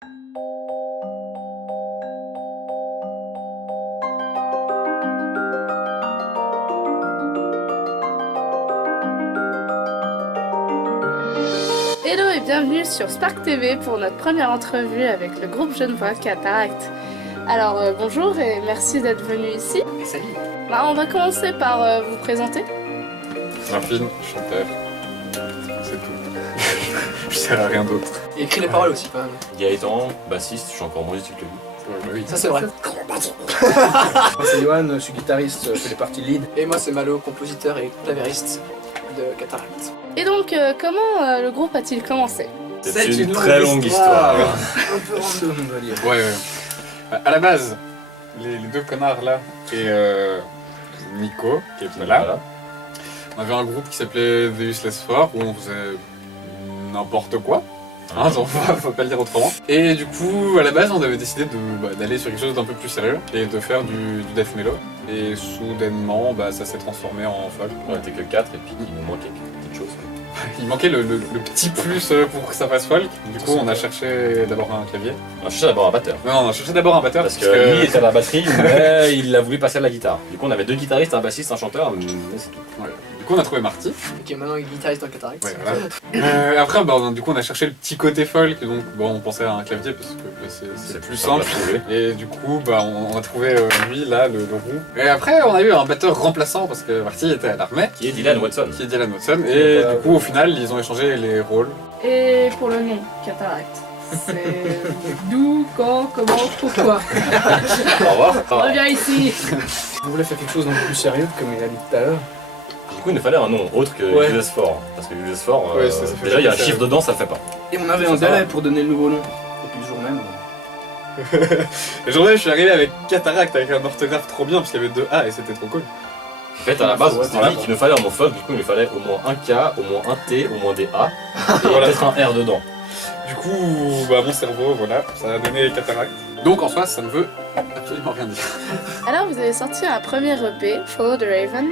Hello et bienvenue sur Spark TV pour notre première entrevue avec le groupe Genevois Cataract. Alors bonjour et merci d'être venu ici. Et salut. On va commencer par vous présenter. Marvin, chanteur. C'est tout. Je sers à rien d'autre. Et écrit les paroles aussi quand même. Gaëtan, bassiste, je suis encore moins utile que lui. Oui. Ça c'est vrai. Moi c'est Johan, je suis guitariste, je fais les parties lead. Et moi c'est Malo, compositeur et clavieriste de Cataract. Et donc comment le groupe a-t-il commencé? C'est une très longue histoire. Un peu random on va dire. Ouais. À la base, les deux connards là et Nico, qui est là, Voilà. on avait un groupe qui s'appelait The Useless Four où on faisait n'importe quoi. Hein, faut pas le dire autrement. Et du coup, à la base, on avait décidé d'aller sur quelque chose d'un peu plus sérieux et de faire du death mellow. Et soudainement, ça s'est transformé en folk. On était que 4 et puis il nous manquait quelque chose. Il manquait le petit plus pour que ça fasse folk. Du coup, on a cherché d'abord un clavier. On a cherché d'abord un batteur. Non, on a cherché d'abord un batteur Parce que lui était à la batterie, mais il a voulu passer à la guitare. Du coup, on avait 2 guitaristes, un bassiste, un chanteur, mais c'est tout. Ouais. Du coup, on a trouvé Marty. Qui est maintenant guitariste dans Cataract. Ouais, voilà. Après, du coup, on a cherché le petit côté folk, donc on pensait à un clavier parce que c'est plus simple. à trouver. Et du coup, on a trouvé lui, là, le roux. Et après, on a eu un batteur remplaçant parce que Marty était à l'armée. Qui est Dylan Watson. Qui est Dylan Watson. Et du coup, au final, ils ont échangé les rôles. Et pour le nom, Cataract. C'est d'où, quand, comment, pourquoi. Au revoir. Reviens ici. On voulait faire quelque chose d'un peu plus sérieux comme il a dit tout à l'heure. Du coup, il nous fallait un nom autre que Ouais. US 4. Parce que US 4, Ouais, ça fait déjà il y a un pas chiffre dedans, ça le fait pas. Et on avait un délai pour donner le nouveau nom. Et puis le jour même. Le jour même, je suis arrivé avec Cataract, avec un orthographe trop bien parce qu'il y avait 2 A et c'était trop cool. En fait, à la base, on s'était dit qu'il nous fallait un mot folk, du coup, il nous fallait au moins un K, au moins un T, au moins des A, et Voilà. peut-être un R dedans. Du coup, mon cerveau, voilà, ça a donné Cataract. Donc en soi, ça ne veut absolument rien dire. Alors vous avez sorti un premier EP, Follow the Raven,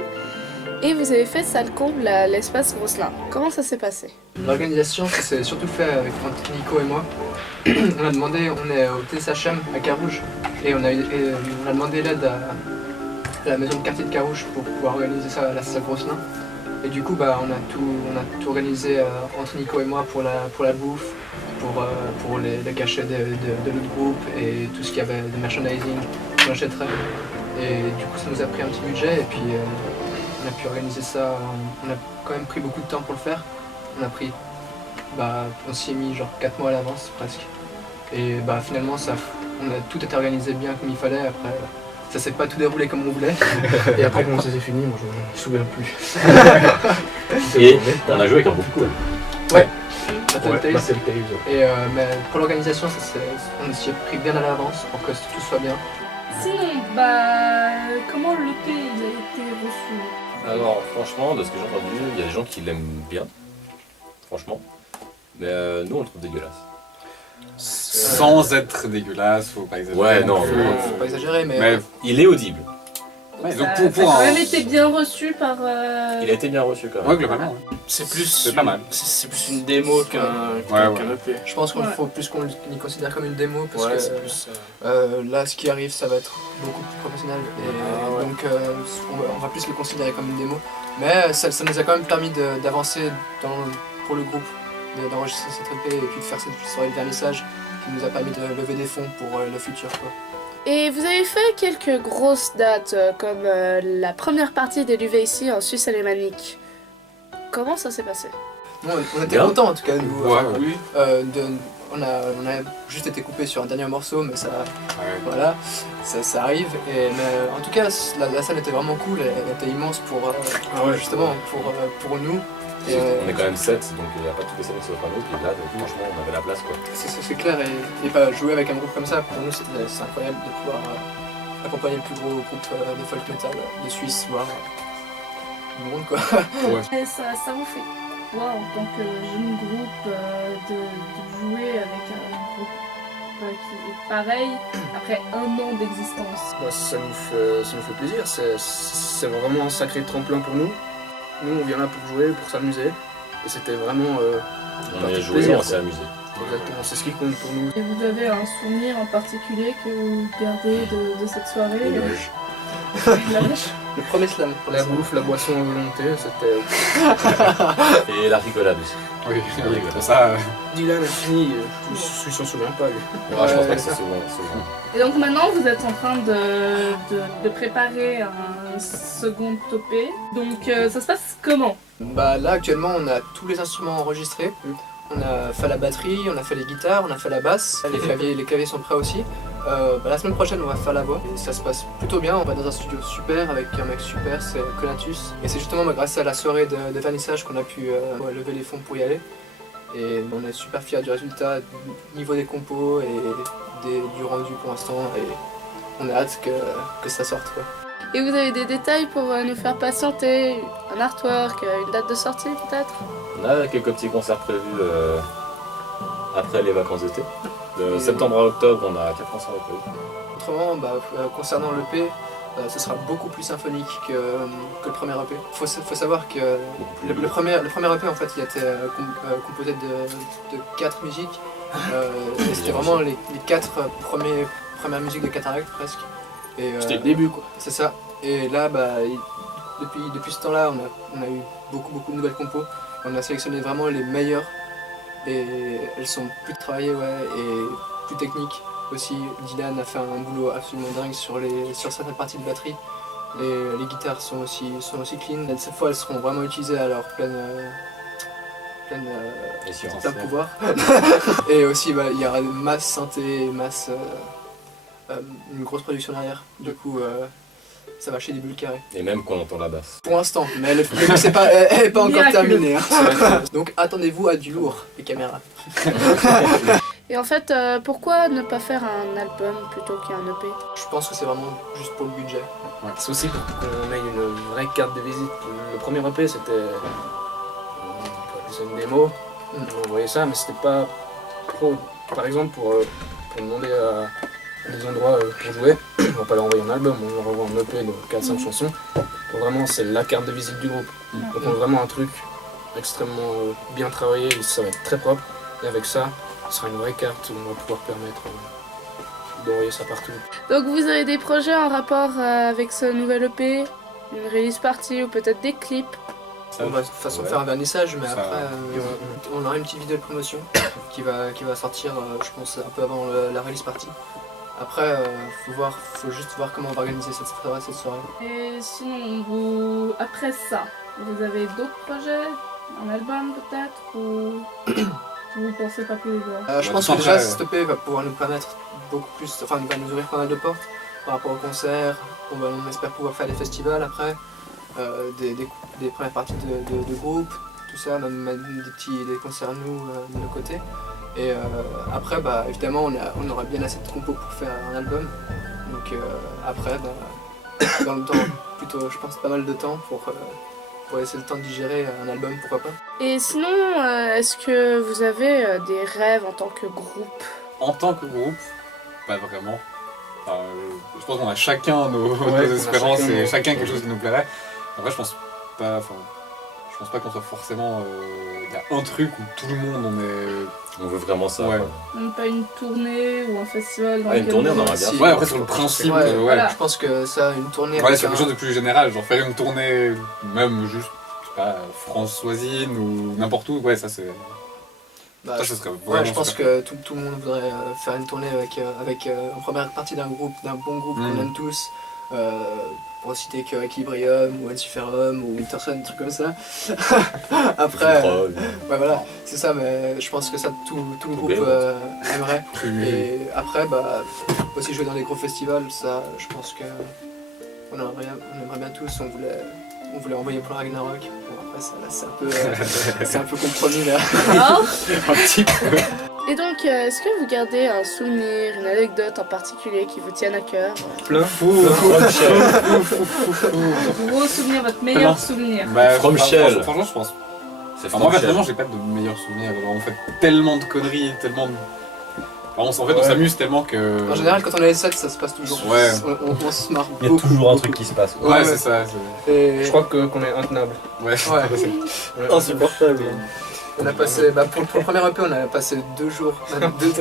et vous avez fait salle comble à l'espace Grosselin. Comment ça s'est passé? L'organisation, ça s'est surtout fait avec Nico et moi. On est au TSHM à Carouge et on a demandé l'aide à la maison de quartier de Carouge pour pouvoir organiser ça à la salle Grosselin. Et du coup, on a tout organisé entre Nico et moi pour la bouffe, pour les cachets de notre groupe et tout ce qu'il y avait de merchandising qu'on achèterait. Et du coup, ça nous a pris un petit budget et puis on a pu organiser ça. On a quand même pris beaucoup de temps pour le faire. On s'y est mis genre 4 mois à l'avance presque. Et finalement, on a tout été organisé bien comme il fallait. Après, ça s'est pas tout déroulé comme on voulait. Et après comment ça s'est fini, moi je me souviens plus. Et on a joué avec un groupe cool. Battle Tales. C'est le Tales. Et mais pour l'organisation, on s'y est pris bien à l'avance pour que tout soit bien. Sinon, comment l'EP il a été reçu? Alors, franchement, de ce que j'ai entendu, il y a des gens qui l'aiment bien. Franchement. Mais nous, on le trouve dégueulasse. Sans être dégueulasse, faut pas exagérer. Ouais, non. Faut pas exagérer, mais Il est audible. Ouais, Ça, donc ça a pour quand un... même été bien reçu par... Il a été bien reçu quand même. Ouais, globalement. Ouais. C'est pas mal. C'est plus une démo qu'un EP. je pense qu'il Ouais. faut plus qu'on l'y considère comme une démo parce Ouais, que c'est plus. là, ce qui arrive, ça va être beaucoup plus professionnel. Et donc, on va plus le considérer comme une démo. Mais ça nous a quand même permis d'avancer pour le groupe, d'enregistrer cette EP et puis de faire cette soirée de vernissage qui nous a permis de lever des fonds pour le futur, quoi. Et vous avez fait quelques grosses dates, comme la première partie des Luvacy en Suisse alémanique. Comment ça s'est passé? Bon, on était Bien. contents en tout cas, nous. Ouais, Enfin, oui. on a juste été coupé sur un dernier morceau, mais ça, Ouais. voilà, ça arrive. Mais en tout cas, la salle était vraiment cool, elle était immense justement pour nous. Et, On est quand même 7, donc il n'y a pas toutes les scènes qui s'offrent à nous. Puis là, donc, franchement, on avait la place quoi. c'est clair, et jouer avec un groupe comme ça, pour nous, c'est incroyable de pouvoir accompagner le plus gros groupe de folk metal de Suisse, voire du monde, quoi. Et ça vous fait quoi en tant que jeune groupe de jouer avec un groupe qui est pareil après 1 an d'existence? Ça nous fait plaisir, c'est vraiment un sacré tremplin pour nous. Nous on vient là pour jouer, pour s'amuser. Et c'était vraiment On a joué, plaisir, on s'est amusé. Exactement, c'est ce qui compte pour nous. Et vous avez un souvenir en particulier que vous gardez de cette soirée Et le moche. La vache. Le premier slam. pour La l'instant. bouffe, la boisson à volonté, c'était... Et la rigolade aussi. Oui, Oui, pour ça. Dylan a fini, je s'en souviens pas lui. Ouais, je pense pas Ouais. que c'est souvent. Et donc maintenant vous êtes en train de préparer un second topé. Donc ça se passe comment? Bah là actuellement on a tous les instruments enregistrés. On a fait la batterie, on a fait les guitares, on a fait la basse. Les claviers sont prêts aussi. La semaine prochaine on va faire la voix. Et ça se passe plutôt bien. On va dans un studio super avec un mec super, c'est Conatus. Et c'est justement grâce à la soirée de vernissage qu'on a pu lever les fonds pour y aller. Et on est super fiers du résultat, du niveau des compos et du rendu pour l'instant. Et on a hâte que ça sorte quoi. Et vous avez des détails pour nous faire patienter? Un artwork, une date de sortie peut-être? On a quelques petits concerts prévus après les vacances d'été. De septembre à octobre, on a 4 concerts prévus. Autrement, concernant l'EP, ce sera beaucoup plus symphonique que le premier EP. Faut savoir que le premier EP en fait il était composé de 4 musiques. Et c'était vraiment les 4 premières musiques de Cataract presque. C'était le début quoi. C'est ça. Et là, depuis ce temps-là, on a eu beaucoup de nouvelles compos. On a sélectionné vraiment les meilleures. Et elles sont plus travaillées et plus techniques aussi. Dylan a fait un boulot absolument dingue sur certaines parties de batterie. Les guitares sont aussi clean. Cette fois, elles seront vraiment utilisées à leur plein pouvoir. Et aussi, il y aura masse synthé, masse une grosse production derrière. Du coup, ça va chez des bulles carrées. Et même qu'on entend la basse. Pour l'instant, mais elle est pas encore Miraculeux. terminée. Hein. Donc attendez-vous à du lourd, les caméras. Et en fait, pourquoi ne pas faire un album plutôt qu'un EP? Je pense que c'est vraiment juste pour le budget. C'est aussi pour qu'on ait une vraie carte de visite. Le premier EP c'était... c'est une démo, on voyait ça, mais c'était pas trop... Par exemple, pour demander à des endroits pour jouer, on va pas leur envoyer un album, on leur envoie un EP de 4-5 chansons. Donc vraiment, c'est la carte de visite du groupe. Donc on a vraiment un truc extrêmement bien travaillé, ça va être très propre. Et avec ça, ce sera une vraie carte où on va pouvoir permettre d'envoyer ça partout. Donc vous avez des projets en rapport avec ce nouvel EP? Une release party ou peut-être des clips? On va de toute façon Ouais. faire un vernissage, mais Ça- après on aura une petite vidéo de promotion qui va sortir, je pense, un peu avant la release party. Après, faut juste voir comment on va organiser cette soirée. Et sinon, après ça, vous avez d'autres projets? Un album peut-être? Ou vous pensez pas plus loin? Je pense que déjà cette EP va pouvoir nous permettre beaucoup plus, enfin va nous ouvrir pas mal de portes par rapport aux concerts. On espère pouvoir faire des festivals après, des premières parties de groupe, tout ça, même des concerts nous de nos côtés. Et après, évidemment, on aura bien assez de compos pour faire un album. Donc après, dans le temps, plutôt, je pense, pas mal de temps pour laisser le temps de digérer un album, pourquoi pas. Et sinon, est-ce que vous avez des rêves en tant que groupe? En tant que groupe, pas vraiment. Enfin, je pense qu'on a chacun nos on a espérances chacun et nos- chacun quelque chose qui nous plairait. Après, je pense pas qu'on soit forcément. Il y a un truc où tout le monde On veut vraiment ça. Ouais. quoi. Même pas une tournée ou un festival dans Ah, une lequel tournée, on vous- aimerait bien. est. Ouais, après, sur le principe, Ouais, ouais. voilà. Je pense que ça, une tournée. Ouais, avec sur quelque chose de plus général, genre faire une tournée, même juste, je sais pas, françoisine ou n'importe où, ouais, ça c'est. Ça serait Ouais, vraiment je pense super. que tout le monde voudrait faire une tournée avec en première partie d'un groupe, d'un bon groupe qu'on aime tous. Pour citer que Equilibrium ou Ensiferum ou Winterson, des trucs comme ça. Après, Troll. ouais, voilà, c'est ça, mais je pense que ça tout le groupe aimerait. Et après, aussi jouer dans des gros festivals, ça, je pense que on aimerait bien tous. On voulait envoyer pour Ragnarok. Bon, après, ça, là, c'est un peu compromis là. Alors Un petit peu. Et donc, est-ce que vous gardez un souvenir, une anecdote en particulier qui vous tienne à cœur? Plein. Gros souvenir, votre meilleur souvenir? Bah, From Shell. Franchement, je pense. C'est Enfin, moi, From Shell. personnellement, j'ai pas de meilleurs souvenirs. Genre, on fait tellement de conneries, tellement de. Enfin, on Ouais. s'amuse tellement que. En général, quand on est les 7, ça se passe toujours. Ouais. On se marre Il y a beaucoup. toujours un truc qui se passe. Ouais, Ouais. c'est ça. Et... Je crois qu'on est intenable. Ouais. Ouais. On est Insupportable. On a passé, pour le premier EP, on a passé 2 jours,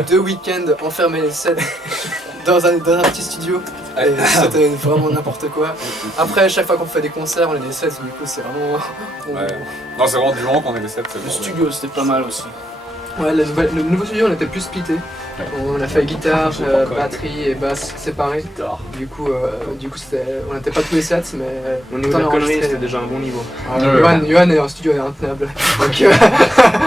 2 week-ends enfermés les 7 dans un petit studio. Et c'était vraiment n'importe quoi. Après, chaque fois qu'on fait des concerts, on est des 7, du coup c'est vraiment... Ouais. Non, c'est vraiment du moment qu'on est des 7. Le studio, c'était pas mal aussi. Ouais, le nouveau studio, on était plus splitté. Ouais. On a fait guitare, Je sais pas encore. batterie et basse séparées. Guitare. Du coup on n'était pas tous les 7, mais... Au niveau de la connerie, c'était déjà un bon niveau. Johan est en studio est intenable. Donc,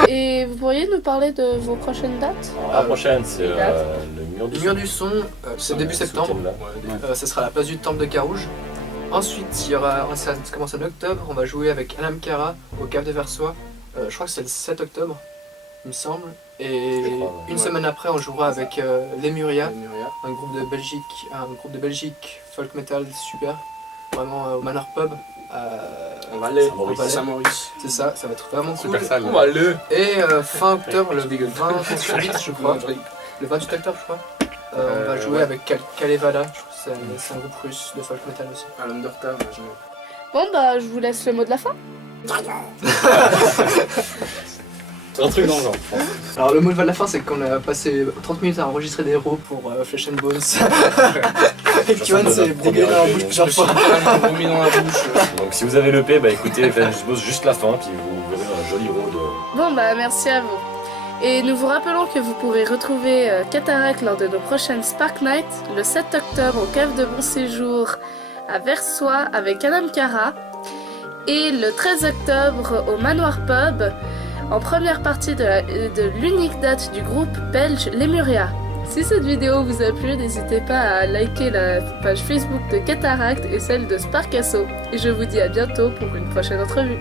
Et vous pourriez nous parler de vos prochaines dates? Alors, la prochaine, c'est les dates. le mur le du mur du son, c'est début Ce septembre. week-end-là. Ce sera la place du temple de Carouge. Ensuite, ça commence en octobre. On va jouer avec Anam Cara au Cave de Versoix. Je crois que c'est le 7 octobre, il me semble. Et Je crois, ouais. une semaine après, on jouera avec Lemuria, Muria. un groupe de Belgique folk metal super, vraiment au Manor Pub. On va aller Saint-Maurice. à Saint-Maurice. C'est ça va être vraiment cool. Super sale. On va aller. Et fin octobre, le 28 je crois, le 28 octobre je crois, on va jouer avec Kalevala, je crois que c'est un groupe russe de folk metal aussi. À l'Undertown, Bon bah je vous laisse le mot de la fin. C'est un truc dans le genre. Alors le mot de la fin c'est qu'on a passé 30 minutes à enregistrer des héros pour Flesh and Bones. Et Johan s'est brûlé dans la bouche plusieurs fois. vomi dans la bouche. Donc si vous avez l'EP, bah écoutez, je bosse juste la fin, puis vous verrez un joli road. Bon bah merci à vous. Et nous vous rappelons que vous pourrez retrouver Cataract lors de nos prochaines Spark Night le 7 octobre au Cave de Bon Séjour à Versoix avec Anam Cara et le 13 octobre au Manoir Pub en première partie de l'unique date du groupe belge Lemuria. Si cette vidéo vous a plu, n'hésitez pas à liker la page Facebook de Cataract et celle de Sparkasso. Et je vous dis à bientôt pour une prochaine entrevue.